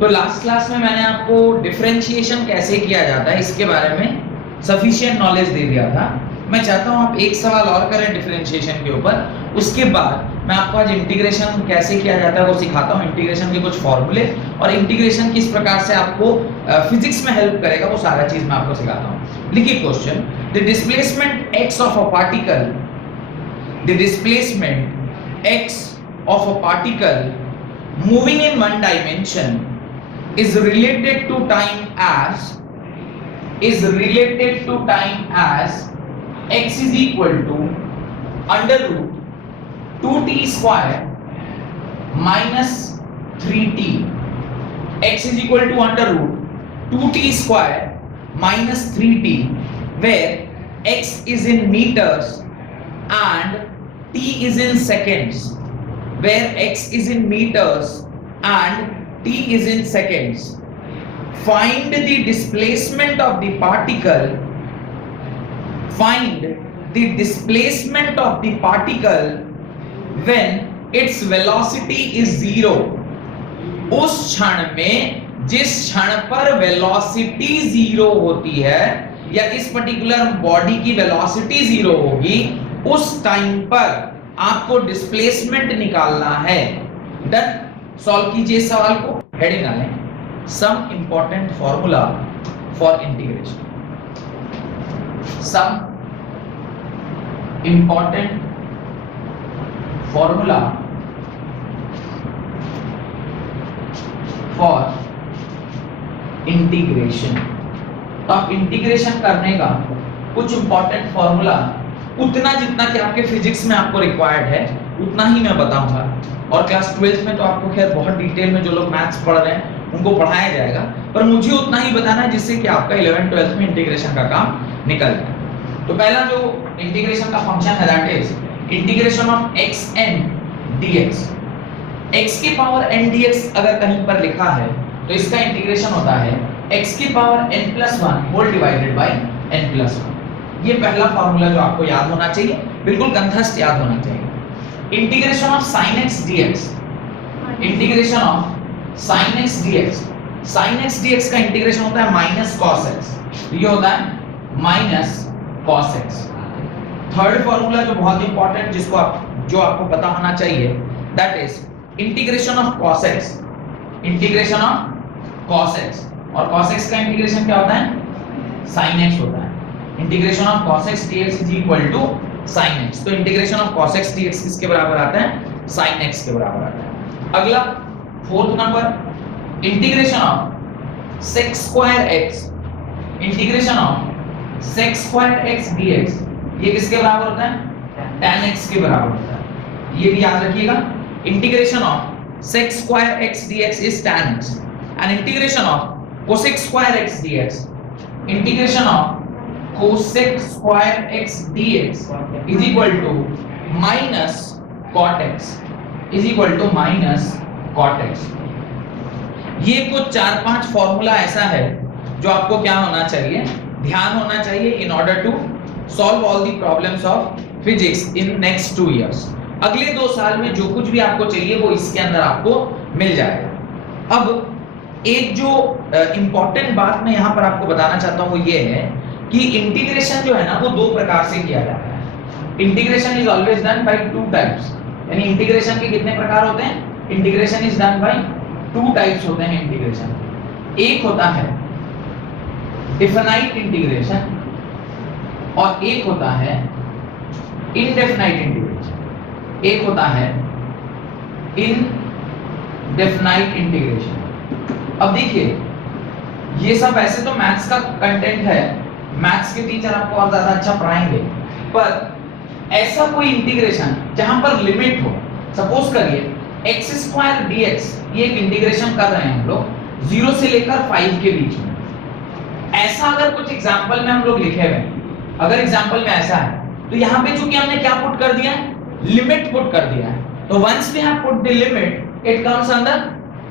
तो last class में मैंने आपको डिफरेंशिएशन कैसे किया जाता है इसके बारे में सफिशिएंट नॉलेज दे दिया था। मैं चाहता हूं आप एक सवाल और करें डिफरेंशिएशन के ऊपर, उसके बाद मैं आपको आज इंटीग्रेशन कैसे किया जाता है वो सिखाता हूं, इंटीग्रेशन के कुछ फॉर्मूले और इंटीग्रेशन किस प्रकार से आपको फिजिक्स में हेल्प करेगा वो सारा चीज मैं आपको सिखाता हूं। लिखिए question, the displacement x of a particle, the displacement x of a particle moving in one dimension is related to time as x is equal to under root 2t square minus 3t. X is equal to under root 2t square minus 3t, where x is in meters and t is in seconds. Where x is in meters and t is in seconds. Find the displacement of the particle. Find the displacement of the particle when its velocity is zero. उस क्षण में जिस क्षण पर velocity zero होती है या इस पर्टिकुलर बॉडी की वेलोसिटी जीरो होगी, उस टाइम पर आपको डिस्प्लेसमेंट निकालना है। डन, सॉल्व कीजिए इस सवाल को। हेडिंग डालें, some important formula for integration. Some important formula for integration. तो आप इंटीग्रेशन करने का कुछ इंपॉर्टेंट फॉर्मूला उतना जितना कि आपके फिजिक्स में आपको रिक्वायर्ड है उतना ही मैं बताऊंगा। और क्लास 12th में तो आपको खैर बहुत डिटेल में जो लोग मैथ्स पढ़ रहे हैं उनको पढ़ाया जाएगा, पर मुझे उतना ही बताना है जिससे कि आपका 11th 12th में इंटीग्रेशन का काम निकल जाए। तो पहला जो इंटीग्रेशन का फंक्शन है that is integration of xn dx। x की पावर n dx अगर कहीं पर लिखा है तो इसका इंटीग्रेशन होता है x की power n+1 whole divided bye n+1। ये पहला फार्मूला जो आपको याद होना चाहिए, बिल्कुल कंठस्थ याद होना चाहिए। Integration of sin x dx, integration of sin x dx, sin x dx का इंटीग्रेशन होता है माइनस cos x, ये होता है minus cos x। Third formula जो बहुत इंपॉर्टेंट जो आपको पता होना चाहिए that is integration of cos x, integration of cos x, और cos x का इंटीग्रेशन क्या होता है sin x होता है। Integration of cos x dx is equal to sin x। तो integration of cos x dx किसके बराबर आता है sin x के बराबर आता है। अगला fourth number integration of sec square x, integration of sec square x dx ये किसके बराबर होता है tan x के बराबर होता है। ये भी याद रखिएगा, integration of sec square x dx is tan x and integration of cosec square x dx, integration of cosec square x dx is equal to minus cot x, is equal to minus cot x। ये कुछ 4-5 formula ऐसा है जो आपको क्या होना चाहिए, ध्यान होना चाहिए in order to solve all the problems of physics in next 2 years. अगले 2 साल में जो कुछ भी आपको चाहिए वो इसके अंदर आपको मिल जाएगा। अब एक जो इंपॉर्टेंट बात मैं यहाँ पर आपको बताना चाहता हूँ वो ये है कि इंटीग्रेशन जो है ना वो 2 प्रकार से किया जाता है। Integration is always done by 2 types, यानी इंटीग्रेशन के कितने प्रकार होते हैं, integration is done by 2 types होते हैं इंटीग्रेशन। एक होता है डिफिनाइट इंटीग्रेशन और एक होता है इनडेफिनाइट इंटीग्रेशन। एक होता है इनडेफिनाइट इंटीग्रेशन। अब देखिए ये सब ऐसे तो मैथ्स का कंटेंट है, मैथ्स के टीचर आपको और ज्यादा अच्छा पढ़ाएंगे, पर ऐसा कोई इंटीग्रेशन जहां पर लिमिट हो, सपोज करिए x स्क्वायर dx, ये एक इंटीग्रेशन कर रहे हैं हम लोग 0 से लेकर 5 के बीच में। ऐसा अगर कुछ एग्जांपल में हम लोग लिखे हुए हैं, अगर एग्जांपल में ऐसा है तो यहाँ पे चूंकि हमने क्या पुट कर दिया है, लिमिट पुट कर दिया है, तो once we have put the limit it comes under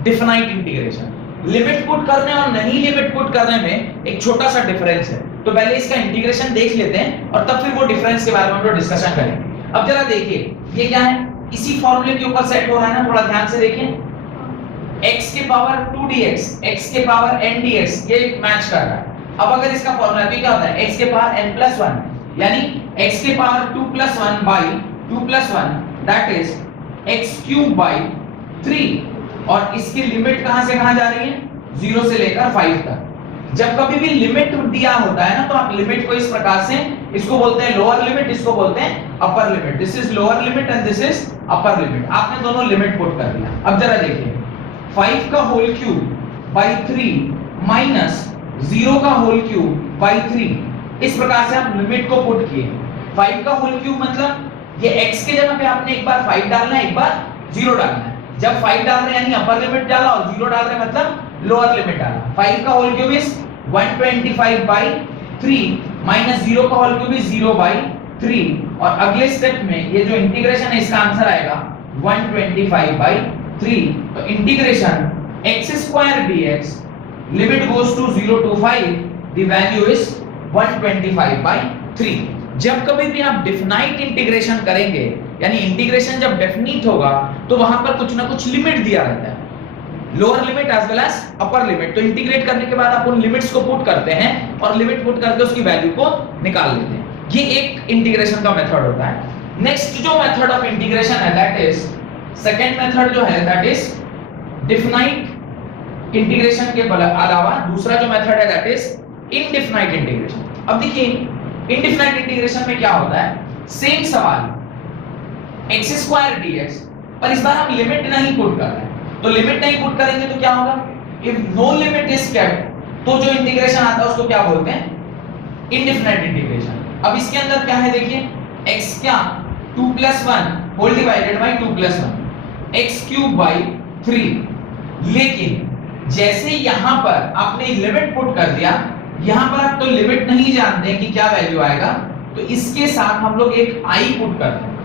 definite integration. Limit put करने और नहीं लिमिट पुट करने में एक छोटा सा डिफरेंस है, तो पहले इसका इंटीग्रेशन देख लेते हैं और तब फिर वो डिफरेंस के बारे में हम लोग डिस्कशन करेंगे। अब जरा देखिए ये क्या है, इसी फॉर्मूले के ऊपर सेट हो रहा है ना, थोड़ा ध्यान से देखिए। x के पावर 2 dx, x के पावर n dx, ये मैच कर रहा है। अब अगर इसका फॉर्मूला भी क्या होता है, x के पावर n plus 1 यानी x के power 2 plus 1 by 2 plus 1 that is x cube by 3 और इसकी लिमिट कहां से कहां जा रही है, 0 से लेकर 5 तक। जब कभी भी लिमिट दिया होता है ना तो आप लिमिट को इस प्रकार से, इसको बोलते हैं लोअर लिमिट, इसको बोलते हैं upper limit. This is lower limit and this is upper limit. आपने दोनों लिमिट पुट कर दिया। अब जरा देखिए 5 का होल क्यूब बाई 3 माइनस 0 का होल क्यूब बाई 3, इस प्रकार से आप लिमिट को पुट किए। 5 का होल क्यूब मतलब ये x के जगह पे आपने एक बार 5 डालना है, एक बार 0 डालना है। जब 5 डाल रहे हैं यानी अपर लिमिट डाला और 0 डाल रहे हैं मतलब लोअर लिमिट डाला। 5 का whole cube is 125 by 3 minus 0 का होल क्यूब इज 0 बाई 3 और अगले स्टेप में ये जो इंटीग्रेशन है इसका आंसर आएगा 125 बाई 3। तो integration x square dx limit goes to 0 to 5, the value is 125 by 3। जब कभी भी आप डेफिनाइट इंटीग्रेशन करेंगे यानी इंटीग्रेशन जब डेफिनिट होगा तो वहां पर कुछ ना कुछ लिमिट दिया रहता है, lower limit as well as upper limit. तो इंटीग्रेट करने के बाद आप उन लिमिट्स को पुट करते हैं और लिमिट पुट करके उसकी वैल्यू को निकाल लेते हैं। ये एक इंटीग्रेशन का मेथड होता है। नेक्स्ट जो मेथड ऑफ इंटीग्रेशन है दैट इज सेकंड मेथड जो है दैट इज डिफिनाइट इंटीग्रेशन के अलावा दूसरा जो मेथड है दैट इज इनडिफिनाइट इंटीग्रेशन। अब देखिए इनडिफिनाइट इंटीग्रेशन में क्या होता है, सेम सवाल x स्क्वायर dx, पर इस बार हम लिमिट नहीं पुट कर रहे हैं। तो लिमिट नहीं पुट करेंगे तो क्या होगा, if no limit is kept तो जो इंटीग्रेशन आता है उसको क्या बोलते हैं, इनडिफिनाइट इंटीग्रेशन। अब इसके अंदर क्या है देखिए, x क्या 2 plus 1 whole divided by 2 plus 1 x cube by 3। लेकिन जैसे यहां पर आपने लिमिट पुट कर दिया, यहां पर आप तो लिमिट नहीं जानते कि क्या वैल्यू आएगा, तो इसके साथ हम लोग एक i पुट करते हैं।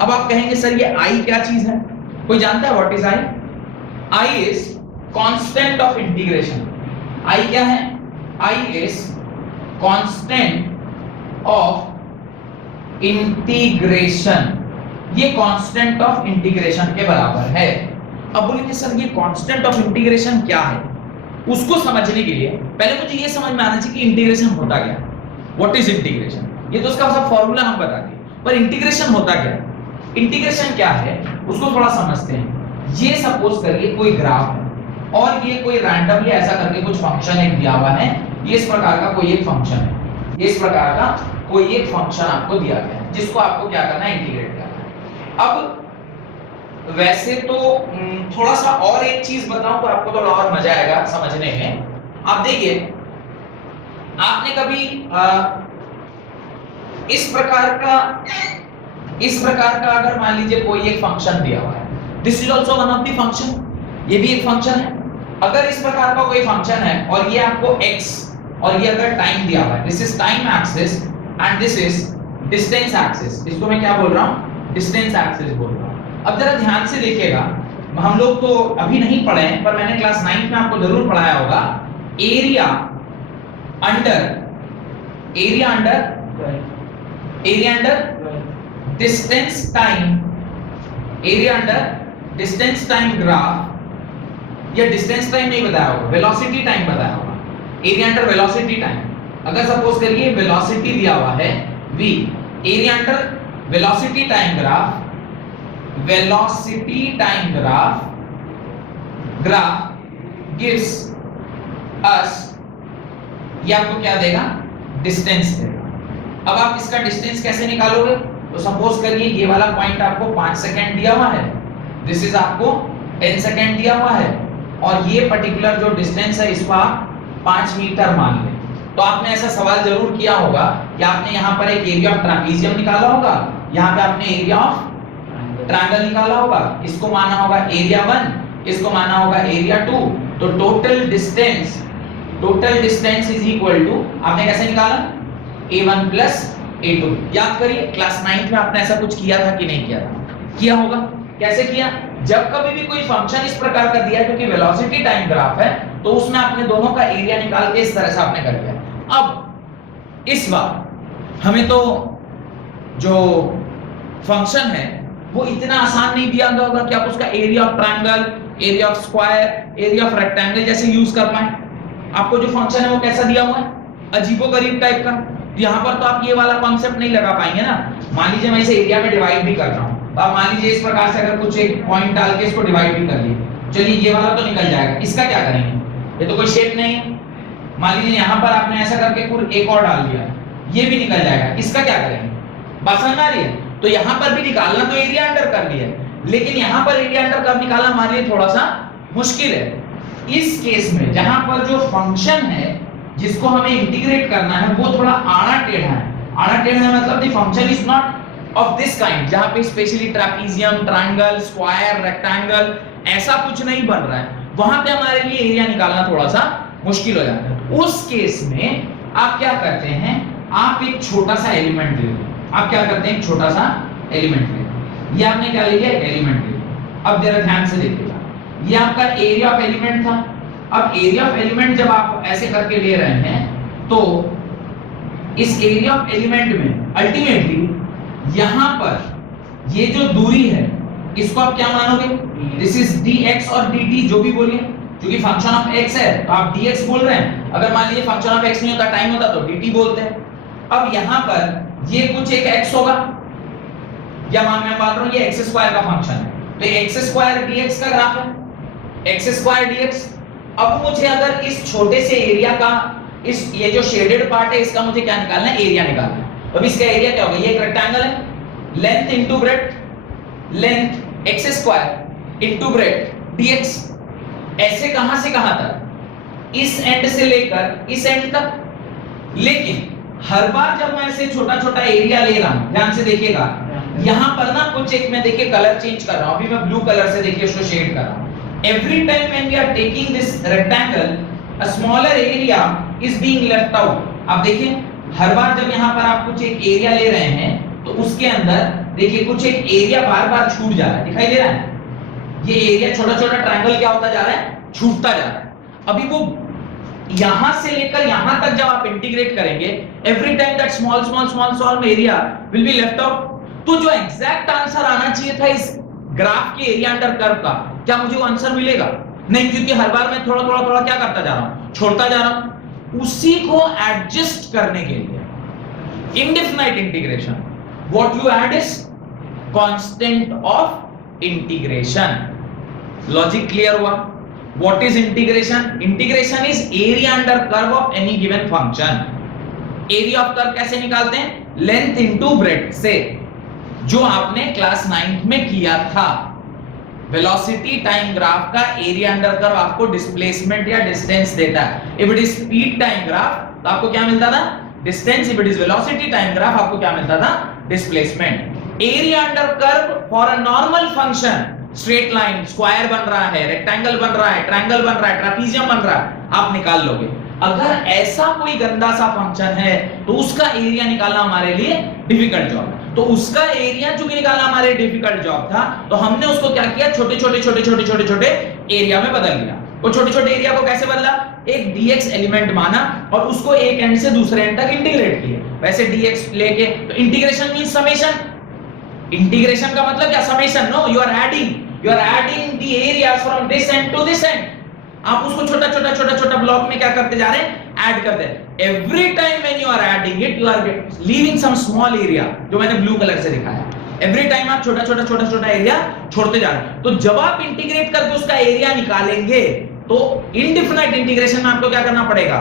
अब आप कहेंगे सर ये i क्या चीज है, कोई जानता है what is i? i is constant of integration. i क्या है, i is constant of integration. ये कांस्टेंट ऑफ इंटीग्रेशन के बराबर है। अब बोलेंगे सर ये कांस्टेंट ऑफ इंटीग्रेशन क्या है, उसको समझने के लिए पहले मुझे ये समझ में आना चाहिए कि इंटीग्रेशन होता क्या है, व्हाट इज इंटीग्रेशन। ये तो उसका सब फॉर्मूला हम बता दिए, पर इंटीग्रेशन होता क्या है, इंटीग्रेशन क्या है उसको थोड़ा समझते हैं। ये सपोज करिए कोई ग्राफ है और ये कोई रैंडमली ऐसा करके कुछ फंक्शन एक दिया हुआ है, ये इस प्रकार का कोई एक फंक्शन है, ये इस प्रकार का कोई एक फंक्शन आपको दिया गया है जिसको आपको क्या करना है, इंटीग्रेट करना है। अब वैसे तो थोड़ा सा और एक चीज बताऊं तो आपको थोड़ा और मजा आएगा समझने में। आप देखिए आपने कभी इस प्रकार का अगर मान लीजिए कोई एक फंक्शन दिया हुआ है, this is also one of the function, ये भी एक फंक्शन है। अगर इस प्रकार का कोई फंक्शन है और ये आपको x और ये अगर टाइम दिया हुआ है, this is time axis and this is distance axis, इसको मैं क्या बोल रहा हूं, डिस्टेंस एक्सिस बोल रहा हूं। अब जरा ध्यान से देखिएगा, हम लोग तो अभी नहीं पढ़े हैं पर मैंने क्लास 9 में आपको जरूर पढ़ाया होगा, area under distance time graph, या डिस्टेंस टाइम नहीं बताया होगा, वेलोसिटी टाइम बताया होगा, एरिया अंडर वेलोसिटी टाइम। अगर सपोज करिए वेलोसिटी दिया हुआ है v, area under velocity time graph gives us, ये आपको क्या देगा, डिस्टेंस देगा। अब आप इसका डिस्टेंस कैसे निकालोगे, तो सपोज करिए ये वाला पॉइंट आपको 5 सेकंड दिया हुआ है, दिस इज आपको 10 सेकंड दिया हुआ है, और ये पर्टिकुलर जो डिस्टेंस है इसको आप 5 मीटर मान लें। तो आपने ऐसा सवाल जरूर किया होगा कि आपने यहाँ पर एक एरिया ऑफ ट्रापीजियम निकाला होगा, यहाँ पे आपने एरिया ऑफ ट्रायंगल निकाला होगा, इसको माना होगा एरिया 1, इसको माना होगा एरिया 2। तो total distance is equal to, आपने कैसे निकाला, a1 प्लस a2। याद करिए क्लास 9 में आपने ऐसा कुछ किया था कि नहीं किया था, किया होगा। कैसे किया, जब कभी भी कोई फंक्शन इस प्रकार का दिया है क्योंकि वेलोसिटी टाइम ग्राफ है, तो उसमें आपने दोनों का एरिया निकाल के इस तरह से आपने कर दिया। अब इस बार हमें तो जो फंक्शन है वो इतना आसान नहीं दिया गया होगा कि आप उसका area of triangle, area of square, area of rectangle जैसे यूज कर पाए। आपको जो फंक्शन है वो कैसा दिया हुआ है, अजीबोगरीब टाइप का। यहाँ पर तो आप ये वाला कॉन्सेप्ट नहीं लगा पाएंगे ना। मान लीजिए मैं इसे एरिया में डिवाइड भी कर रहा हूँ, तो आप मान लीजिए इस प्रकार से अगर कुछ एक पॉइंट डाल के इसको डिवाइड भी कर लिए, चलिए ये वाला तो निकल जाएगा, इसका क्या करेंगे, ये तो कोई शेप नहीं है। मान लीजिए यहाँ पर आपने ऐसा करके कुछ एक और डाल दिया, ये भी निकल जाएगा, इसका क्या करेंगे, बात समझ आ रही है। तो यहाँ पर भी निकालना तो एरिया अंडर कर लिया, लेकिन यहाँ पर एरिया अंडर कर निकालना हमारे लिए थोड़ा सा मुश्किल है। इस केस में जहां पर जो फंक्शन है जिसको हमें इंटीग्रेट करना है वो थोड़ा आड़ा टेढ़ा है। आड़ा टेढ़ा है मतलब the function is not of this kind, जहां पे स्पेशली ट्रापीजियम, ट्रायंगल, स्क्वायर, रेक्टेंगल ऐसा कुछ नहीं बन रहा है, वहां पे हमारे लिए एरिया निकालना थोड़ा सा मुश्किल हो जाता है। उस केस में आप क्या करते हैं, आप एक छोटा सा एलिमेंट ले लो। आप क्या करते हैं, एक छोटा सा एलिमेंट ले लो। ये आपने क्या ले लिया, एलिमेंट ले लिया। अब जरा ध्यान से देखिएगा, ये आपका एरिया ऑफ एलिमेंट था। अब एरिया ऑफ एलिमेंट जब आप ऐसे करके ले रहे हैं तो इस एरिया ऑफ एलिमेंट में अल्टीमेटली यहां पर ये जो दूरी है इसको आप क्या मानोगे, दिस इज dx और dt, जो भी बोलिए, क्योंकि फंक्शन ऑफ x है तो आप dx बोल रहे हैं। अगर मान लीजिए फंक्शन ऑफ x नहीं होता, टाइम होता, तो dt बोलते हैं। अब यहां पर ये कुछ एक x होगा, या मैं मान रहा हूं ये x स्क्वायर का फंक्शन है, तो x स्क्वायर dx का ग्राफ है, x स्क्वायर dx। अब मुझे अगर इस छोटे से एरिया का इस ये जो शेडेड पार्ट है इसका मुझे क्या निकालना है, एरिया निकालना है। अब इसका एरिया क्या होगा, ये एक रेक्टेंगल है, length into breadth, length x square into breadth dx। ऐसे कहां से कहां तक, इस एंड से लेकर इस एंड तक। लेकिन हर बार जब मैं ऐसे छोटा छोटा एरिया ले रहा हूं, ध्यान से देखिएगा, यहां पर ना कुछ एक मैं देखिए कलर चेंज कर रहा हूं, अभी मैं ब्लू कलर से देखिए उसको शेड कर रहा हूं। Every time when we are taking this rectangle, a smaller area is being left out. आप देखिए हर बार जब यहाँ पर आप कुछ एक एरिया ले रहे हैं तो उसके अंदर देखिए कुछ एक एरिया बार बार छूट जा रहा है, दिखाई दे रहा है। ये एरिया छोटा छोटा ट्रायंगल क्या होता जा रहा है, छूटता जा रहा है। अभी वो यहां से लेकर यहां तक जब आप इंटीग्रेट करेंगे, every time that small area will be left out। तो जो एग्जैक्ट आंसर आना चाहिए था इस ग्राफ के एरिया अंडर कर्व का, क्या मुझे वो आंसर मिलेगा? नहीं, क्योंकि हर बार मैं थोड़ा थोड़ा थोड़ा क्या करता जा रहा हूं, छोड़ता जा रहा हूं। उसी को एडजस्ट करने के लिए indefinite integration, what you add is constant of integration. Logic clear हुआ? What is integration? Integration is area under curve of any given function. Area of curve कैसे निकालते हैं, लेंथ इनटू ब्रेड्थ से, जो आपने क्लास 9th में किया था। वेलोसिटी टाइम ग्राफ का एरिया अंडर कर्व आपको डिस्प्लेसमेंट या डिस्टेंस देता है। If it is speed time graph तो आपको क्या मिलता था, distance. If it is velocity time graph आपको क्या मिलता था, displacement. Area under curve for a normal function, straight line, square बन रहा है, रेक्टेंगल बन रहा है, ट्रायंगल बन रहा है, ट्रापीजियम बन रहा है, आप निकाल लोगे। अगर ऐसा कोई गंदा सा फंक्शन है तो उसका एरिया निकालना हमारे लिए डिफिकल्ट जॉब है। तो उसका एरिया चूंकि निकालना हमारे डिफिकल्ट जॉब था, तो हमने उसको क्या किया, छोटे छोटे एरिया में बदल दिया। वो छोटे छोटे एरिया को कैसे बदला, एक dx एलिमेंट माना और उसको एक एंड से दूसरे एंड तक इंटीग्रेट किया। वैसे dx लेके तो इंटीग्रेशन मींस समेशन। इंटीग्रेशन का मतलब क्या, summation. No, you are adding the areas from this end to this end. आप उसको छोटा छोटा ब्लॉक में क्या करते जा रहे हैं, ऐड करते हैं। Every time when you are adding it, you are leaving some small area, जो मैंने ब्लू कलर से दिखाया। एवरी टाइम आप छोटा छोटा एरिया छोड़ते जा रहे हैं। तो जब आप इंटीग्रेट करके उसका एरिया निकालेंगे तो इनडिफिनाइट इंटीग्रेशन में आपको क्या करना पड़ेगा,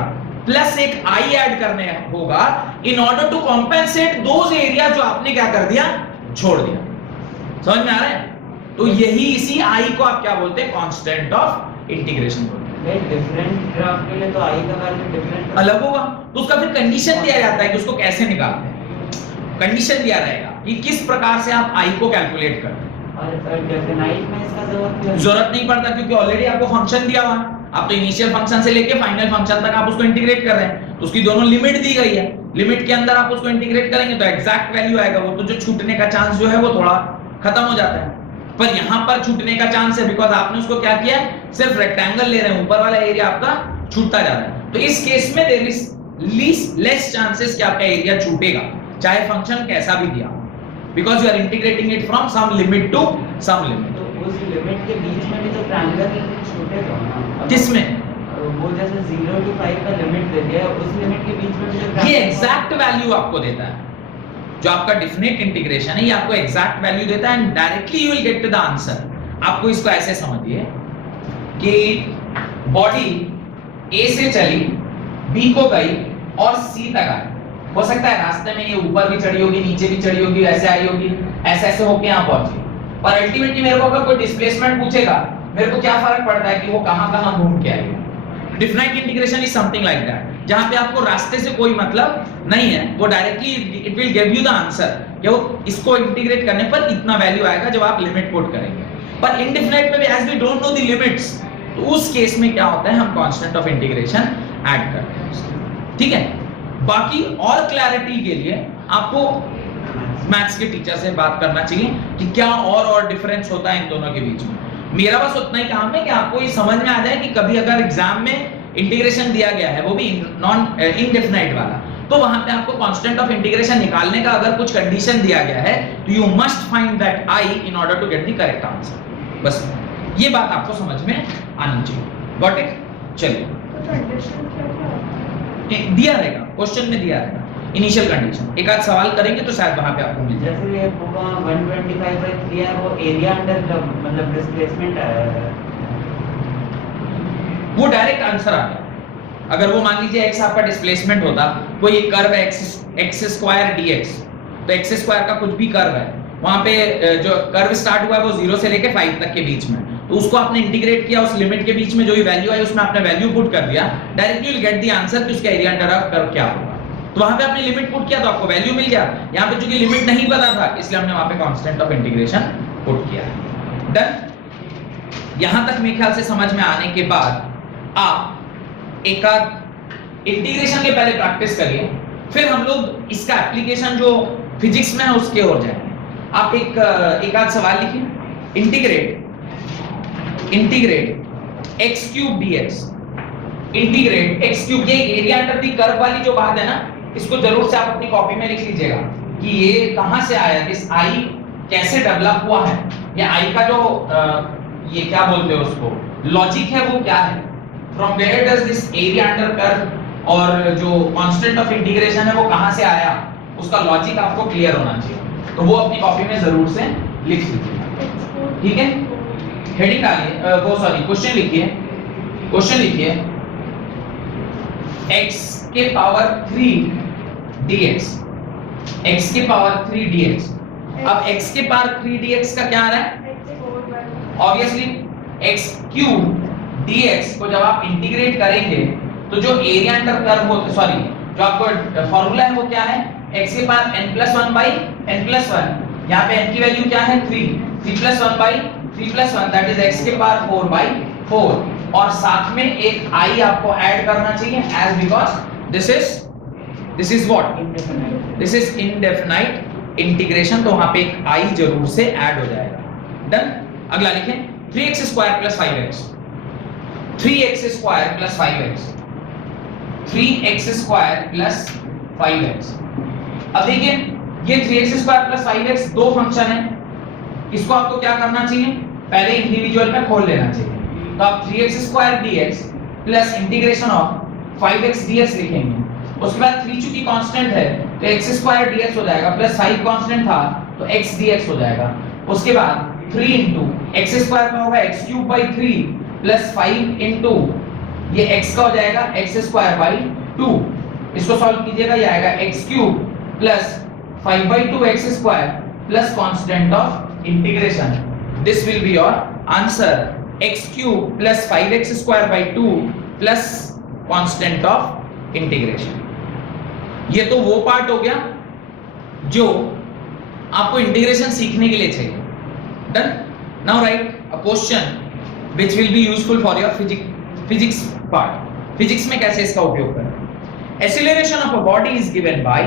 प्लस एक i ऐड करने होगा, in order to compensate those area जो आपने क्या कर दिया, छोड़ दिया। समझ में आ रहा है? तो यही इसी i को आप क्या बोलते हैं, कांस्टेंट ऑफ इंटीग्रेशन बोलते हैं। डिफरेंट ग्राफ के लिए तो i का वैल्यू डिफरेंट अलग होगा, तो उसका फिर कंडीशन दिया जाता है कि उसको कैसे निकालते हैं। कंडीशन दिया रहेगा कि किस प्रकार से आप i को कैलकुलेट करते हैं। और डेफिनाइट में इसका जरूरत नहीं पड़ता, क्योंकि ऑलरेडी आपको फंक्शन दिया हुआ है। आप तो इनिशियल फंक्शन से लेके फाइनल फंक्शन तक आप उसको इंटीग्रेट कर रहे हैं, तो उसकी दोनों लिमिट दी गई है। लिमिट के अंदर आप उसको इंटीग्रेट करेंगे तो एग्जैक्ट वैल्यू आएगा। वो तो जो छूटने का चांस जो है वो थोड़ा खत्म हो जाता है, पर यहां पर छूटने का चांस है, बिकॉज आपने उसको क्या किया, सिर्फ रेक्टेंगल ले रहे हैं, ऊपर वाला एरिया आपका छूटता जा रहा है। तो इस केस में देयर इज लेस चांसेस कि आपका एरिया छूटेगा, चाहे फंक्शन कैसा भी दिया, because you are integrating it from some limit to some limit. उस लिमिट के बीच में भी तो ट्रायंगल छूटे तो ना। किसमें? वो जैसे 0 to 5 का लिमिट दे दिया, उस लिमिट के बीच में भी तो ये एग्जैक्ट वैल्यू आपको देता है, जो आपका डिफिनिट इंटीग्रेशन है, ये आपको एग्जैक्ट वैल्यू देता है and directly you will get to the answer. आपको इसको ऐसे समझिए कि बॉडी ए से चली, बी को गई और सी तक आई। हो सकता है रास्ते में ये ऊपर भी चढ़ी होगी, नीचे भी चढ़ी होगी, ऐसे आई होगी, ऐसे ऐसे होके यहाँ पहुंची, पर अल्टीमेटली मेरे को अगर कोई डिस्प्लेसमेंट पूछेगा, मेरे को क्या फर्क पड़ता है कि वो कहां घूम के आई। Definite integration is something like that, जहां पे आपको रास्ते से कोई मतलब नहीं है, वो directly it will give you the answer कि वो इसको इंटीग्रेट करने पर इतना वैल्यू आएगा जब आप लिमिट पुट करेंगे। पर इनडिफिनाइट में भी as we don't know the limits, तो उस केस में क्या होता है, हम कांस्टेंट ऑफ इंटीग्रेशन ऐड करते हैं। ठीक है, बाकी और क्लैरिटी के लिए आपको मैथ्स के टीचर से बात करना चाहिए कि क्या और डिफरेंस होता है इन दोनों के बीच में। मेरा बस उतना ही काम है कि आपको ये समझ में आ जाए कि कभी अगर एग्जाम में इंटीग्रेशन दिया गया है, वो भी नॉन इनडेफिनाइट वाला, तो वहां पे आपको कांस्टेंट ऑफ इंटीग्रेशन निकालने का अगर कुछ कंडीशन दिया गया है, तो you must find that I in order to get the correct answer. बस ये बात आपको समझ में आनी चाहिए। Got it? चलिए, दिया रहेगा क्वेश्चन में, दिया रहेगा इनिशियल कंडीशन। एक आध सवाल करेंगे तो शायद वहां पे आपको मिल जाए। जैसे ये पूरा 125/3 है, वो एरिया अंडर मतलब डिस्प्लेसमेंट है, वो डायरेक्ट आंसर आ गया। अगर वो मान लीजिए x आपका डिस्प्लेसमेंट होता, कोई एक कर्व है x स्क्वायर dx, तो x स्क्वायर का कुछ भी कर्व है, वहां पे जो कर्व स्टार्ट हुआ है वो 0 से लेके 5 तक के बीच में, तो उसको आपने इंटीग्रेट किया, उस लिमिट के बीच में जो भी वैल्यू आई उसमें आपने वैल्यू पुट कर दिया, directly you will get the answer कि उसका एरिया अंडर कर्व क्या होगा। तो वहां पे आपने लिमिट पुट किया तो आपको वैल्यू मिल गया। यहाँ पे चूंकि लिमिट नहीं पता था, इसलिए हमने वहां पे कांस्टेंट ऑफ इंटीग्रेशन पुट किया। डन? यहां तक मेरे ख्याल से समझ में आने के बाद आप एक आध इंटीग्रेशन के पहले प्रैक्टिस करिए, फिर हम लोग इसका एप्लीकेशन जो फिजिक्स में है उसके ओर जाएंगे। आप एक आध सवाल लिखिए। Integrate x cube dx, integrate x cube, ये एरिया अंडर द कर्व वाली जो बात है ना, इसको जरूर से आप अपनी कॉपी में लिख लीजिएगा कि ये कहां से आया, दिस i कैसे डेवलप हुआ है, ये i का जो ये क्या बोलते हैं उसको, लॉजिक है वो क्या है, from where does this area under curve, और जो कांस्टेंट ऑफ इंटीग्रेशन है वो कहां से आया, उसका लॉजिक आपको क्लियर होना चाहिए। तो वो अपनी कॉपी में जरूर से लिख लीजिए। ठीक है, हेडिंग डालिए, वो सॉरी क्वेश्चन लिखिए। क्वेश्चन लिखिए x के पावर 3 dx, x के पावर 3 dx। अब x के पावर 3 dx का क्या आ रहा है, ऑब्वियसली x क्यूब dx को जब आप इंटीग्रेट करेंगे तो जो एरिया अंडर कर्व होता, सॉरी जो आपको फार्मूला है वो क्या है, x के पावर n+1/n+1, यहाँ पे n की वैल्यू क्या है 3+1/3+1 दैट इज x के पावर 4/4, और साथ में एक i आपको ऐड करना चाहिए as because this is what, this is indefinite integration, तो वहां पे एक i जरूर से ऐड हो जाएगा। डन? अगला लिखें 3x² + 5x, 3x² + 5x, 3x² + 5x। अब देखिए ये 3x² + 5x दो फंक्शन है, इसको आपको क्या करना चाहिए, पहले इंडिविजुअल में खोल लेना चाहिए। तो आप 3x² dx plus integration of 5x dx लिखेंगे, उसके बाद 3 चूंकि कांस्टेंट है तो x² dx हो जाएगा, प्लस 5 कांस्टेंट था तो x dx हो जाएगा। उसके बाद 3 into x² में होगा x³ 3 प्लस 5 into ये x का हो जाएगा x²/2, इसको सॉल्व कीजिएगा, ये आएगा x³ plus 5/2 x² plus constant of integration, this will be your answer, x³ plus 5x²/2 plus constant of integration. ये तो वो पार्ट हो गया जो आपको इंटीग्रेशन सीखने के लिए चाहिए। Done? Now right a question which will be useful for your physics part. Physics में कैसे इसका उपयोग करें। Acceleration of a body is given by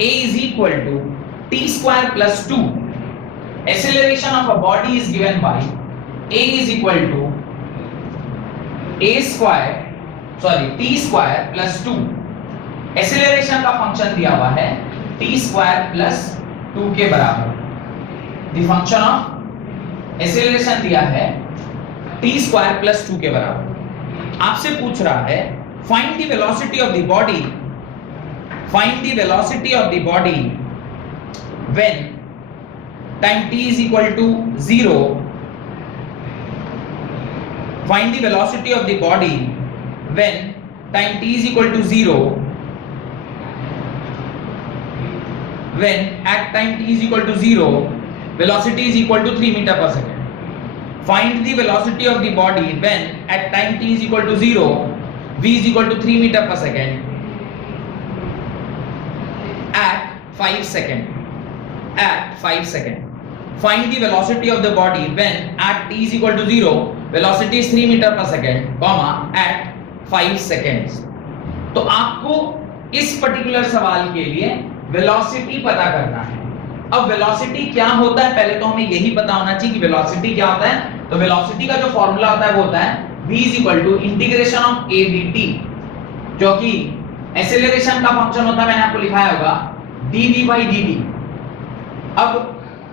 a is equal to t² plus 2. Acceleration of a body is given by a is equal to t² plus 2. Acceleration का function दिया हुआ है t² plus 2 के बराबर। द फंक्शन ऑफ एक्सेलरेशन दिया है t square plus 2 के बराबर। आपसे पूछ रहा है find the velocity of the body, find the velocity of the body when time t is equal to 0, find the velocity of the body when time t is equal to 0, when at time t is equal to 0 velocity is equal to 3 meter per second. Find the velocity of the body when at time t is equal to 0 v is equal to 3 meter per second at 5 second, at 5 second. Find the velocity of the body when at t is equal to 0 velocity is 3 meter per second, comma at 5 seconds. तो आपको इस particular सवाल के लिए velocity पता करना है। अब वेलोसिटी क्या होता है पहले तो हमें यही पता होना चाहिए कि वेलोसिटी क्या होता है। तो वेलोसिटी का जो फॉर्मूला होता है वो होता है v is equal to integration of a dt, जो कि एक्सेलरेशन का फंक्शन होता है, मैंने आपको लिखाया होगा dv by dt। अब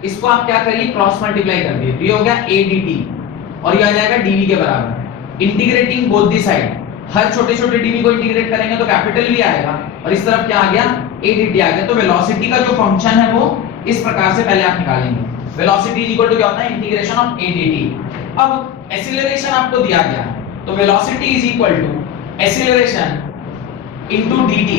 इसको आप क्या करिए, क्रॉस मल्टीप्लाई कर दिए, तो ये हो गया a dt और ये आ जाएगा dv के बराबर। इंटीग्रेटिंग बोथ दी साइड, हर छोटे छोटे dv को इंटीग्रेट करेंगे तो कैपिटल v आएगा और इस तरफ क्या आ गया, a dt आ गया। तो वेलोसिटी का जो फंक्शन है वो इस प्रकार से पहले आप निकालेंगे। वेलोसिटी इज इक्वल टू क्या होता है, इंटीग्रेशन ऑफ a dt। अब एक्सीलरेशन आपको दिया गया है तो velocity is equal to acceleration into dt।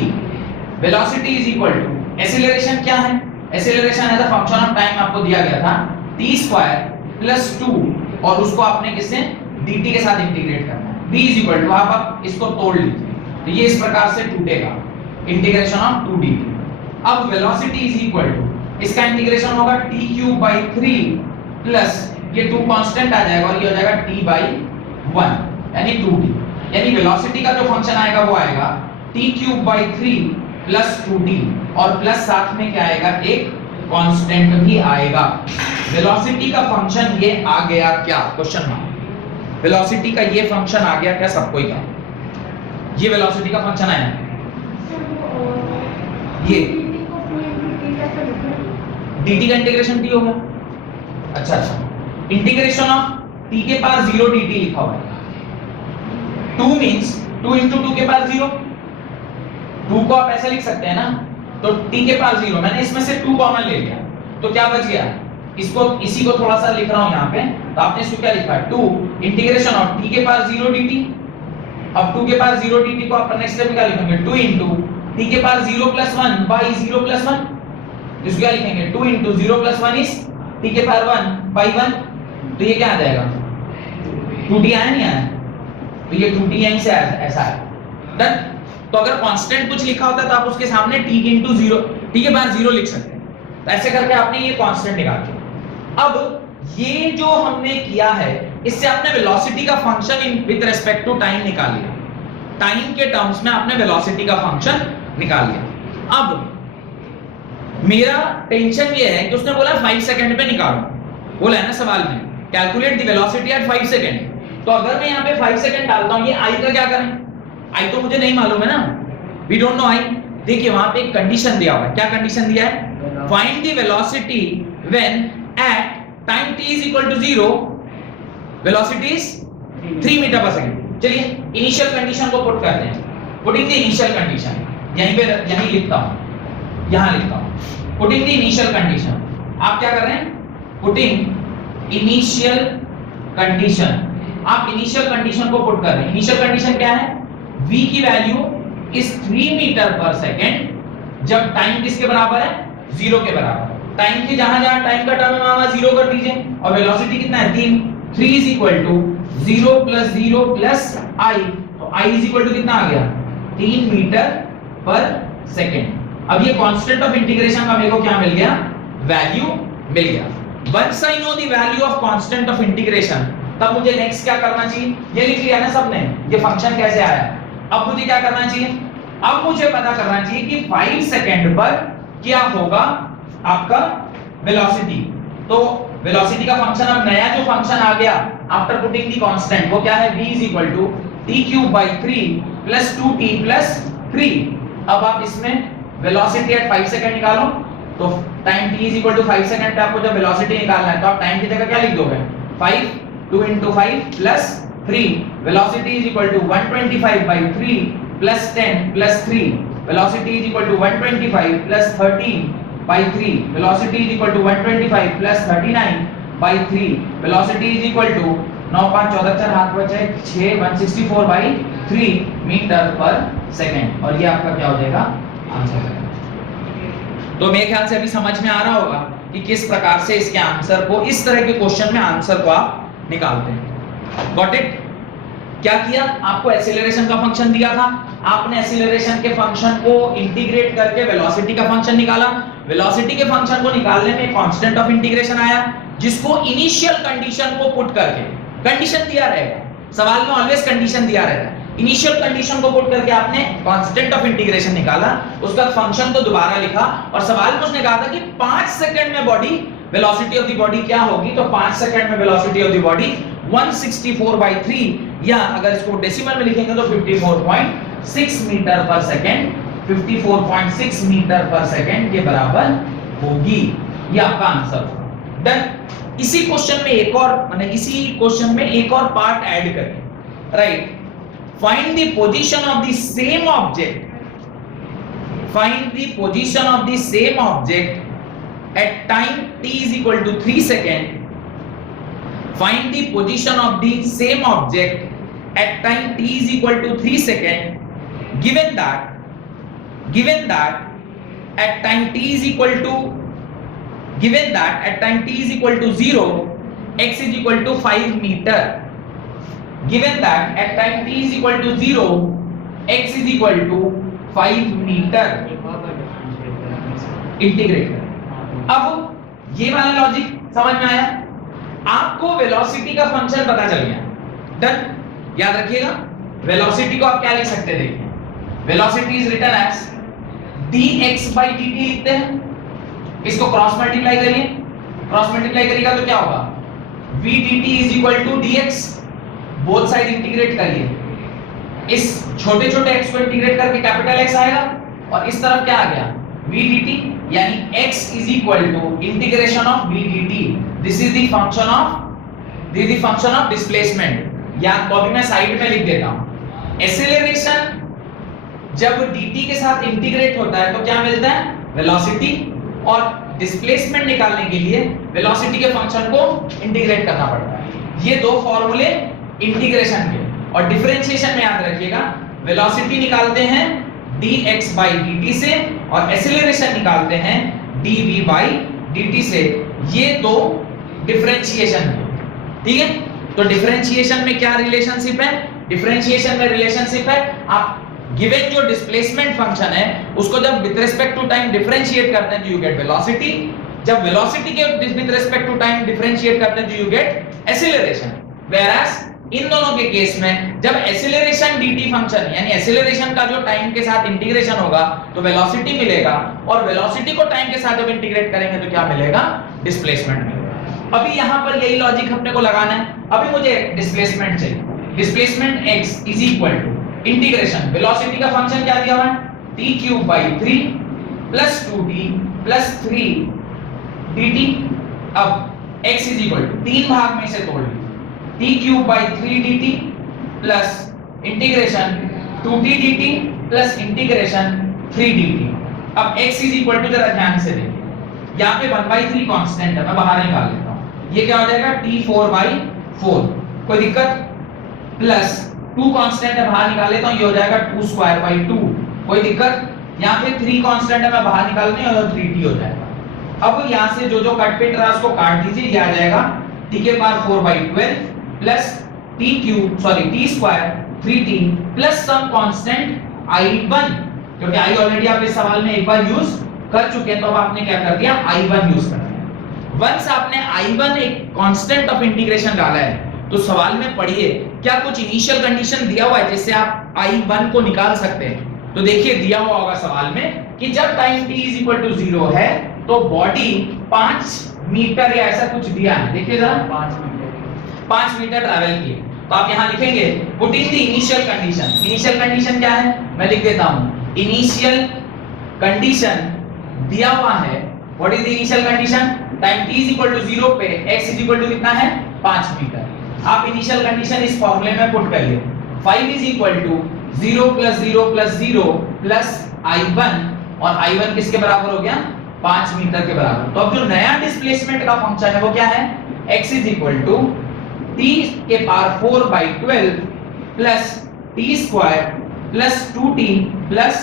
Velocity is equal to acceleration क्या है, acceleration as a function of time आपको दिया गया था t स्क्वायर प्लस 2 और उसको आपने किससे dt के साथ इंटीग्रेट करना है। v इज इक्वल टू आप इसको तोड़ लीजिए तो ये इस प्रकार से टूटेगा, इंटीग्रेशन ऑफ 2dt। अब वेलोसिटी इज इक्वल टू इसका इंटीग्रेशन होगा t क्यूब बाई 3 प्लस ये 2 कांस्टेंट आ जाएगा और ये हो जाएगा t बाई 1 यानी 2t। यानी वेलोसिटी का जो फंक्शन आएगा वो आएगा t cube by 3 plus 2t और प्लस साथ में क्या आएगा, एक कांस्टेंट भी आएगा। वेलोसिटी का फंक्शन ये आ गया क्या, क्वेश्चन मार्क। वेलोसिटी का ये फंक्शन आ गया क्या सबको ही का, ये वेलोसिटी का फंक्शन आया ये dt का इंटीग्रेशन t होगा। अच्छा अच्छा, इंटीग्रेशन ऑफ t के पास 0 dt लिखा हुआ है। 2 मींस 2 into 2 के पास 0, 2 को आप ऐसे लिख सकते हैं ना, तो t के पास 0, मैंने इसमें से 2 कॉमन ले लिया तो क्या बच गया, इसको इसी को थोड़ा सा लिख रहा हूं यहाँ पे, तो आपने इसको क्या लिखा है 2 इंटीग्रेशन ऑफ t के पास 0 dt। अब 2 के पास 0 dt को आप नेक्स्ट स्टेप में क्या लिखेंगे, 2 into t के पास 0 plus 1 by 0 plus 1, इसको क्या लिखेंगे 2 into 0 plus 1 is t के पावर 1 by 1, तो ये क्या आ जाएगा 2t आया नहीं आया, तो ये 2t यहीं से ऐसा है डन। तो अगर कांस्टेंट कुछ लिखा होता तो आप उसके सामने t into 0, t के बाद 0 लिख सकते हैं। तो ऐसे करके आपने ये कांस्टेंट निकाल दिया। अब ये जो हमने किया है इससे आपने वेलोसिटी का function in with respect to time निकाल लिया, टाइम के टर्म्स में आपने वेलोसिटी का फंक्शन निकाल लिया। अब मेरा टेंशन ये है कि उसने बोला 5 सेकंड पे निकालो, बोला है ना सवाल में calculate the velocity at 5 second. तो अगर मैं यहाँ पे 5 सेकंड डालता हूँ, ये i का क्या करें, i तो मुझे नहीं मालूम है ना, वी डोंट नो i। देखिए वहां पे एक कंडीशन दिया हुआ है, क्या कंडीशन दिया है, find the velocity when at time t is equal to 0 velocity is 3 metre per second. चलिए इनिशियल कंडीशन को पुट करते हैं, पुटिंग द इनिशियल कंडीशन, यहीं पे यहीं लिखता हूं, यहां लिखता हूं पुटिंग द इनिशियल कंडीशन। आप क्या कर रहे हैं, पुटिंग इनिशियल कंडीशन, आप इनिशियल कंडीशन को पुट कर रहे हैं। इनिशियल कंडीशन क्या है, v की value is 3 metre per second जब टाइम किसके बराबर है, 0 के बराबर। टाइम के जहां जहां टाइम का टर्म है वहां 0 कर दीजिए और वेलोसिटी कितना है 3 is equal to 0 plus 0 plus i, तो i इज इक्वल टू कितना आ गया 3 मीटर पर सेकंड। अब ये कांस्टेंट ऑफ इंटीग्रेशन का मेरे को क्या मिल गया, वैल्यू मिल गया। Once I know the value of constant of integration, तब मुझे नेक्स्ट क्या करना चाहिए, ये लिख लिया ना सबने, ये फंक्शन कैसे आया। अब मुझे क्या करना चाहिए, अब मुझे पता करना चाहिए कि 5 सेकंड पर क्या होगा आपका वेलोसिटी। तो वेलोसिटी का फंक्शन, अब नया जो फंक्शन आ गया आफ्टर पुटिंग द कांस्टेंट, वो क्या है, v is equal to t cube by 3 plus 2t plus 3। अब आप इसमें वेलोसिटी एट 5 सेकंड निकालो, तो time t is equal to 5 second पे आपको जब वेलोसिटी निकालना है तो आप टाइम की जगह क्या लिख दोगे 5 2 into 5 plus 3 velocity is equal to 125 by 3 plus 10 plus 3 velocity is equal to 125 plus 13 by 3 velocity is equal to 125 plus 39 by 3 velocity is equal to 9 5 14 4 हाथ बचे 6 164 by 3 मीटर पर सेकंड और ये आपका क्या हो जाएगा आंसर। तो मेरे ख्याल से अभी समझ में आ रहा होगा कि किस प्रकार से इसके आंसर को इस तरह के क्वेश्चन में आंसर को आप निकालते हैं। Got it? क्या किया, आपको एक्सीलरेशन का फंक्शन दिया था, आपने एक्सीलरेशन के फंक्शन को इंटीग्रेट करके वेलोसिटी का फंक्शन निकाला। वेलोसिटी के फंक्शन को निकालने में कांस्टेंट ऑफ इंटीग्रेशन आया जिसको इनिशियल कंडीशन को पुट करके, कंडीशन दिया रहेगा सवाल में, ऑलवेज कंडीशन दिया रहता है, इनिशियल कंडीशन को पुट करके आपने कांस्टेंट ऑफ इंटीग्रेशन निकाला, उसका फंक्शन को दोबारा लिखा और सवाल में उसने कहा था कि 5 सेकंड में body velocity of the body क्या होगी, तो 5 सेकंड में velocity of the body 164 by 3 या अगर इसको डेसिमल में लिखेंगे तो 54.6 metre per second, 54.6 metre per second के बराबर होगी। ये आपका आंसर होगा। डन। इसी क्वेश्चन में एक और माने इसी क्वेश्चन में एक और पार्ट ऐड करें, right? Find the position of the same object, find the position of the same object at time t is equal to 3 seconds. Find the position of the same object at time t is equal to 3 seconds given that at time t is equal to 0 x is equal to 5 meter, given that at time t is equal to 0 x is equal to 5 meter, integrate कर। अब ये वाला logic समझ में आया, आपको velocity का function पता चल गया। डन। याद रखिएगा वेलोसिटी को आप क्या लिख सकते हैं, देखिए velocity is written as dx by dt लिखते हैं, इसको क्रॉस मल्टीप्लाई करिए, क्रॉस मल्टीप्लाई करिएगा तो क्या होगा v dt is equal to dx, both side integrate करिए, इस छोटे छोटे x को इंटीग्रेट करके कैपिटल X आएगा और इस तरफ क्या आ गया v dt, यानी x is equal to integration of v dt, this is the function of displacement। या तो अभी मैं साइड में लिख देता हूं, एक्सीलरेशन जब dt के साथ इंटीग्रेट होता है तो क्या मिलता है वेलोसिटी, और डिस्प्लेसमेंट निकालने के लिए वेलोसिटी के फंक्शन को इंटीग्रेट करना पड़ता है। ये दो फॉर्मूले इंटीग्रेशन के, और डिफरेंशिएशन में याद रखिएगा वेलोसिटी निकालते हैं dx by dt से और एक्सीलरेशन निकालते हैं dv by dt से। ये दो डिफरेंशिएशन है, ठीक है? तो डिफरेंशिएशन में क्या रिलेशनशिप है, डिफरेंशिएशन में रिलेशनशिप है आप गिवन जो डिस्प्लेसमेंट फंक्शन है उसको जब with respect to time differentiate करते हैं तो यू गेट वेलोसिटी, जब वेलोसिटी के with respect to time differentiate करते हैं तो यू गेट एक्सीलरेशन। वेयरएज इन दोनों के केस में जब एक्सीलरेशन dt फंक्शन यानी एक्सीलरेशन का जो टाइम के साथ इंटीग्रेशन होगा तो वेलोसिटी मिलेगा, और वेलोसिटी को टाइम के साथ जब इंटीग्रेट करेंगे तो क्या मिलेगा डिस्प्लेसमेंट मिलेगा। अभी यहां पर यही लॉजिक अपने को लगाना है। अभी मुझे डिस्प्लेसमेंट चाहिए, displacement x is equal to integration, velocity का फंक्शन क्या दिया हुआ है t³ / 3 + 2t + 3 dt। अब x इज इक्वल टू 3 भाग में से तोड़ लीजिए, t³ / 3 dt plus integration 2t dt plus integration 3 dt। अब x इज इक्वल टू, जरा ध्यान से देखिए यहाँ पे 1/3 कांस्टेंट है, मैं बाहर निकाल लेता हूँ, ये क्या हो जाएगा t4/4, कोई दिक्कत, प्लस 2 कांस्टेंट है बाहर निकाल लेता हूँ, ये हो जाएगा 2^2, कोई दिक्कत, यहाँ पे 3 कांस्टेंट है मैं बाहर निकालने और 3t हो जाएगा। अब यहाँ से जो जो कट पिट रहा है उसको काट दीजिए, ये आ जाएगा t⁴/12 plus t² 3t plus some constant i1, क्योंकि i ऑलरेडी आप इस सवाल में एक बार यूज कर चुके हैं तो अब आपने क्या कर दिया i1 यूज कर दिया। वंस आपने i1 एक कांस्टेंट ऑफ इंटीग्रेशन डाला है तो सवाल में पढ़िए क्या कुछ इनिशियल कंडीशन दिया हुआ है जिससे आप i1 को निकाल सकते हैं। तो देखिए दिया हुआ होगा सवाल में कि जब time t is equal to 0 है तो बॉडी 5 मीटर या ऐसा कुछ दिया है, देखिए जरा 5 मीटर ट्रैवल किए, तो आप यहां लिखेंगे put in the initial condition. Initial condition क्या है, मैं लिख देता हूं, इनिशियल कंडीशन दिया हुआ है what is the initial condition? Time t is equal to 0 पे x इज इक्वल टू कितना है 5 मीटर। आप इनिशियल कंडीशन इस फॉर्मूले में पुट करिए 5 is equal to 0 + 0 + 0 plus i1 और i1 किसके बराबर हो गया 5 मीटर के बराबर। तो अब जो नया डिस्प्लेसमेंट का फंक्शन है वो क्या है x is equal to t के power 4/12 plus t square plus 2t plus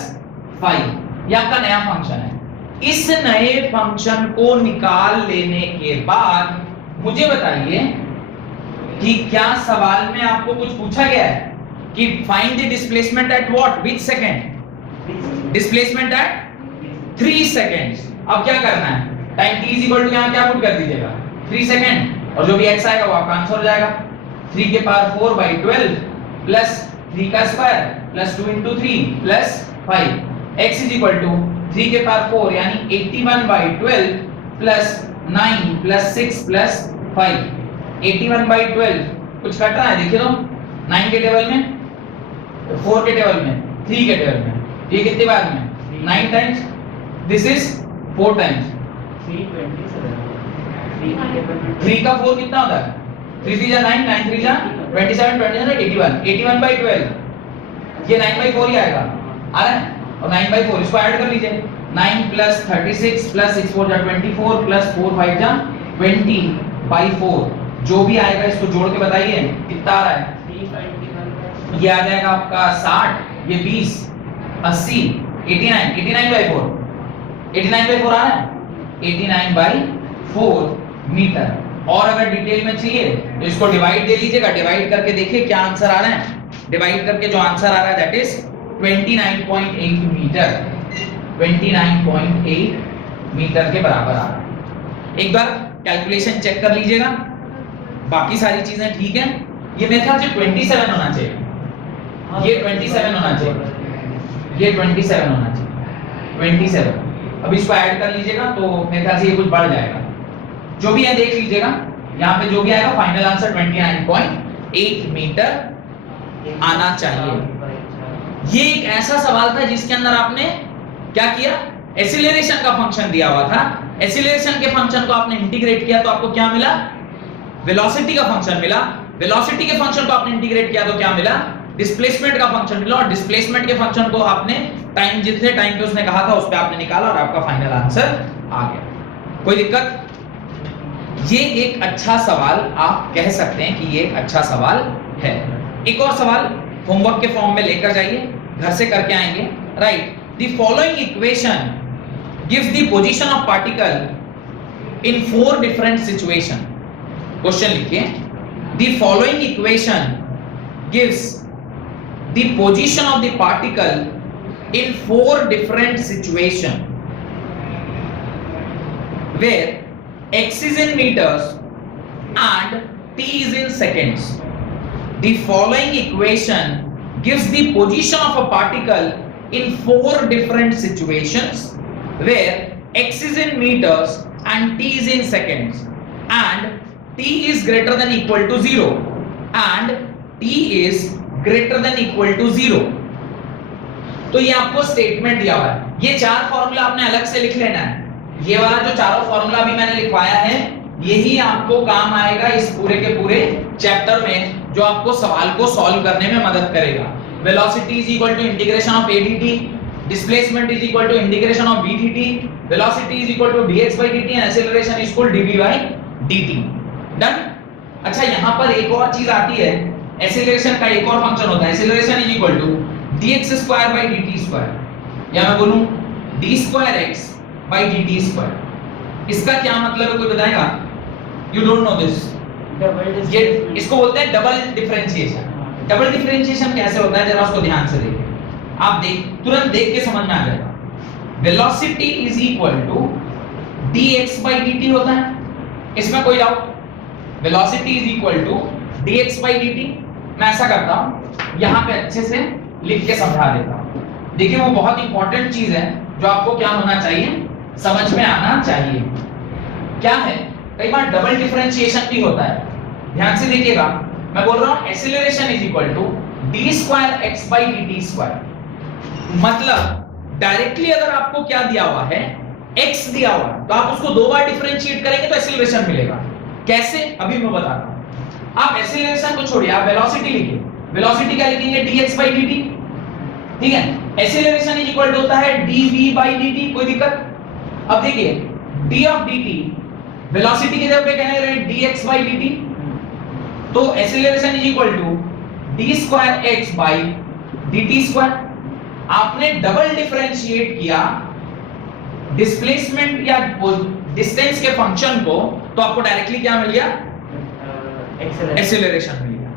5 ये आपका नया फंक्शन है। इस नए फंक्शन को निकाल लेने के बाद मुझे बताइए कि क्या सवाल में आपको कुछ पूछा गया है कि find the displacement at what which second? Displacement at 3 seconds. अब क्या करना है time t is equal to यहां क्या पुट कर दीजिएगा 3 सेकंड और जो भी x आएगा वो आपका आंसर हो जाएगा 3 के पावर 4/12 प्लस 3 का square plus 2 * 3 plus 5 x is equal to 3 के पावर 4 यानी 81/12 प्लस 9 प्लस 6 प्लस 5 81/12 कुछ कट रहा है देखिए तो 9 के टेबल में 4 के टेबल में 3 के टेबल में ये कितने बार में 9 टाइम्स दिस इज 4 टाइम्स 3 का 4 कितना होता है 3 3 जा 9 9 3 जा 27 27 81 81/12 ये 9/4 ही आएगा आ रहा है और 9/4 इसको ऐड कर लीजिए 9 प्लस 36 प्लस 6 4 जा 24 प्लस 4 5 जा 20/4 जो भी आएगा इसको जोड़ के बताइए कितना आ रहा है ये आ जाएगा आपका 60 ये 20 80 89 89/4 89/4 आ रहा है 89/4 मीटर। और अगर डिटेल में चाहिए तो इसको डिवाइड दे लीजिएगा डिवाइड करके देखिए क्या आंसर आ रहा है डिवाइड करके जो आंसर आ रहा है दैट इज 29.8 मीटर 29.8 मीटर के बराबर आ रहा है। एक बार कैलकुलेशन चेक कर लीजिएगा बाकी सारी चीजें ठीक है ये मेरे ख्याल से 27 होना चाहिए ये 27 होना चाहिए ये 27 होना चाहिए 27 अब इसको ऐड कर लीजिएगा तो मेरे ख्याल से ये कुछ बढ़ जाएगा जो भी है देख लीजिएगा यहाँ पे जो भी आएगा फाइनल आंसर 29.8 मीटर आना चाहिए। ये एक ऐसा सवाल था जिसके अंदर आपने क्या किया एक्सीलरेशन का फंक्शन दिया हुआ था एक्सीलरेशन के फंक्शन को आपने इंटीग्रेट किया तो आपको क्या मिला वेलोसिटी का फंक्शन मिला वेलोसिटी के फंक्शन को आपने इंटीग्रेट किया तो क्या मिला डिस्प्लेसमेंट का फंक्शन मिला और डिस्प्लेसमेंट के फंक्शन को आपने टाइम जितने टाइम पे उसने कहा था उस पे आपने निकाला और आपका फाइनल आंसर आ गया। कोई दिक्कत? ये एक अच्छा सवाल आप कह सकते हैं कि ये एक अच्छा सवाल है। एक और सवाल होमवर्क के फॉर्म में लेकर जाइए घर से करके आएंगे write the following equation gives the position of particle in 4 different situation. Question लिखिए the following equation gives the position of the particle in 4 different situation where x is in meters and t is in seconds. The following equation gives the position of a particle in 4 different situations where x is in meters and t is in seconds and t is greater than equal to 0 and t is greater than equal to 0. तो ये आपको statement दिया हुआ है ये 4 formula आपने अलग से लिख लेना है ये वाला जो चारों फॉर्मूला भी मैंने लिखवाया है यही आपको काम आएगा इस पूरे के पूरे चैप्टर में जो आपको सवाल को सॉल्व करने में मदद करेगा। Velocity is equal to integration of a dt displacement is equal to integration of b dt velocity is equal to dx by dt and acceleration is equal dv by dt। Done. अच्छा यहां पर एक और चीज आती है acceleration का एक और फंक्शन होता है acceleration is equal to dx square by dt square या मैं बोलूं d square x by dt square. इसका क्या मतलब है कोई बताएगा? यू डोंट नो दिस ये इसको बोलते हैं डबल डिफरेंशिएशन। डबल डिफरेंशिएशन कैसे होता है जरा उसको ध्यान से देखिए आप तुरंत देख के समझ में आ जाएगा। Velocity is equal to dx by dt होता है इसमें कोई doubt velocity is equal to dx by dt। मैं ऐसा करता हूं यहां पे अच्छे से लिख के समझा देता हूं देखिए वो बहुत इंपॉर्टेंट चीज है जो आपको क्या होना चाहिए समझ में आना चाहिए। क्या है कई बार डबल डिफरेंशिएशन भी होता है ध्यान से देखिएगा मैं बोल रहा हूं acceleration is equal to d square x by dt square. मतलब डायरेक्टली अगर आपको क्या दिया हुआ है x दिया हुआ है, तो आप उसको दो बार डिफरेंशिएट करेंगे तो एक्सीलरेशन मिलेगा। कैसे, अभी मैं बताता हूं। आप एक्सीलरेशन को छोड़िए, आप वेलोसिटी लिखिए। वेलोसिटी क्या लिखेंगे, dx/dt, ठीक है। एक्सीलरेशन इज इक्वल टू होता है dv/dt, कोई दिक्कत? अब देखिए d ऑफ dt वेलोसिटी की जगह पे कहने रहे dx/dt, तो acceleration is equal to d2x/dt²। आपने डबल डिफरेंशिएट किया डिस्प्लेसमेंट या डिस्टेंस के फंक्शन को, तो आपको डायरेक्टली क्या मिल गया, एक्सीलरेशन मिल गया।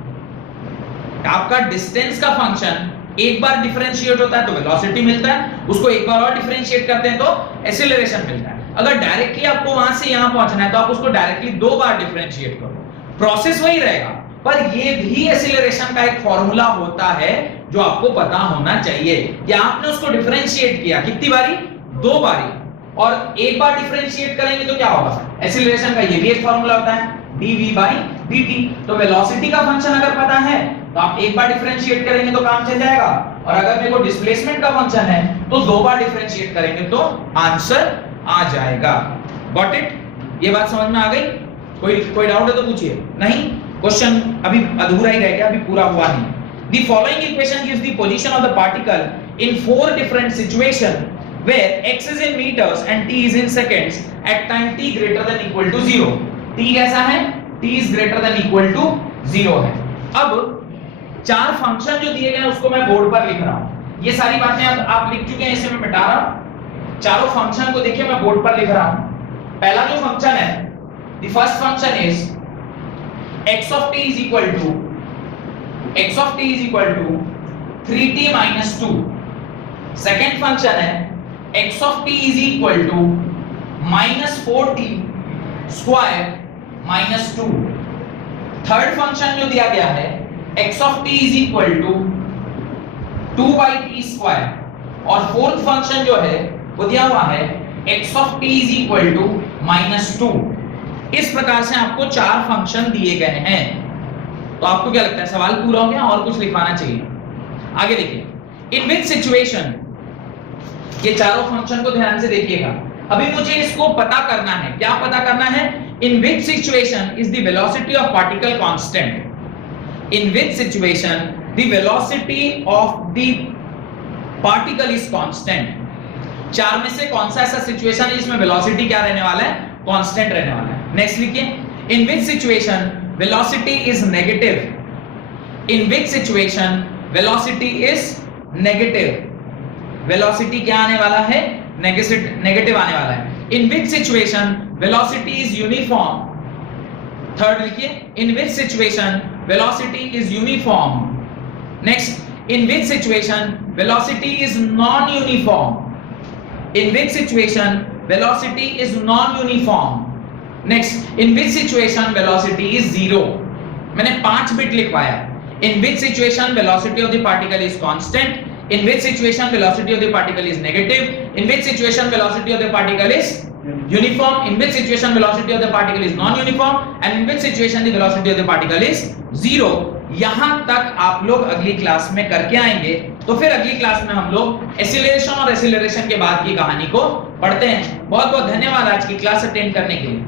आपका डिस्टेंस का फंक्शन एक बार डिफरेंशिएट होता है तो वेलोसिटी मिलता है, उसको एक बार और डिफरेंशिएट करते हैं तो एक्सीलरेशन मिलता है। अगर डायरेक्टली आपको वहां से यहां पहुंचना है तो आप उसको डायरेक्टली दो बार डिफरेंशिएट करो, प्रोसेस वही रहेगा, पर ये भी एक्सीलरेशन का एक फॉर्मूला होता है जो आपको पता होना चाहिए कि आपने उसको डिफरेंशिएट किया कितनी बारी, दो बारी, और एक बार डिफरेंशिएट करेंगे तो क्या होगा, एक्सीलरेशन का ये भी एक फॉर्मूला होता है dv/dt। तो वेलोसिटी का फंक्शन अगर पता है तो आप एक बार डिफरेंशिएट करेंगे तो काम चल जाएगा, और अगर मेरे को डिस्प्लेसमेंट का फंक्शन है तो दो बार डिफरेंशिएट करेंगे तो आंसर आ जाएगा। Got it? ये बात समझ में आ गई? कोई डाउट है तो पूछिए। नहीं, क्वेश्चन अभी अधूरा ही रह गया, अभी पूरा हुआ नहीं। The following equation gives the position of the particle in four different situations where x is in meters and t is in seconds at time t greater than equal to 0. t कैसा है, t is greater than equal to 0 है। अब चार function जो दिए गए हैं उसको मैं बोर्ड पर लिख रहा हूं। ये सारी बातें आप लिख चुके हैं, इसे मैं मिटा रहा हूं। चारों फंक्शन को देखिए मैं बोर्ड पर लिख रहा हूं। पहला जो फंक्शन है, the first function is x of t is equal to 3t minus 2। Second function है x of t is equal to minus 4t square minus 2। Third function जो दिया गया है x of t is equal to 2/t square, और fourth function जो है वो दिया हुआ है x of t is equal to minus 2। इस प्रकार से आपको चार फंक्शन दिए गए हैं। तो आपको क्या लगता है, सवाल पूरा हो गया और कुछ लिखवाना चाहिए? आगे देखिए, इन विच सिचुएशन, ये चारों फंक्शन को ध्यान से देखिएगा। अभी मुझे इसको पता करना है, क्या पता करना है, in which situation is the velocity of particle constant. In which situation the velocity of the particle is constant. चार में से कौन सा ऐसा सिचुएशन है जिसमें वेलोसिटी क्या रहने वाला है, कांस्टेंट रहने वाला है। नेक्स्ट लिखिए, in which situation velocity is negative। in which situation velocity is negative। velocity क्या आने वाला है, नेगेटिव आने वाला है। in which situation velocity is uniform। Third लिखिए, in which situation velocity is uniform। next, in which situation velocity is non-uniform। in which situation velocity is non-uniform। Next, in which situation velocity is 0। मैंने 5 bit लिखवाया। In which situation velocity of the particle is constant, in which situation velocity of the particle is negative, in which situation velocity of the particle is uniform, in which situation velocity of the particle is non uniform, and in which situation the velocity of the particle is 0। यहां तक आप लोग अगली class में करके आएंगे, तो फिर अगली क्लास में हम लोग एक्सीलरेशन और एक्सीलरेशन के बाद की कहानी को पढ़ते हैं। बहुत बहुत धन्यवाद आज की क्लास अटेंड करने के लिए।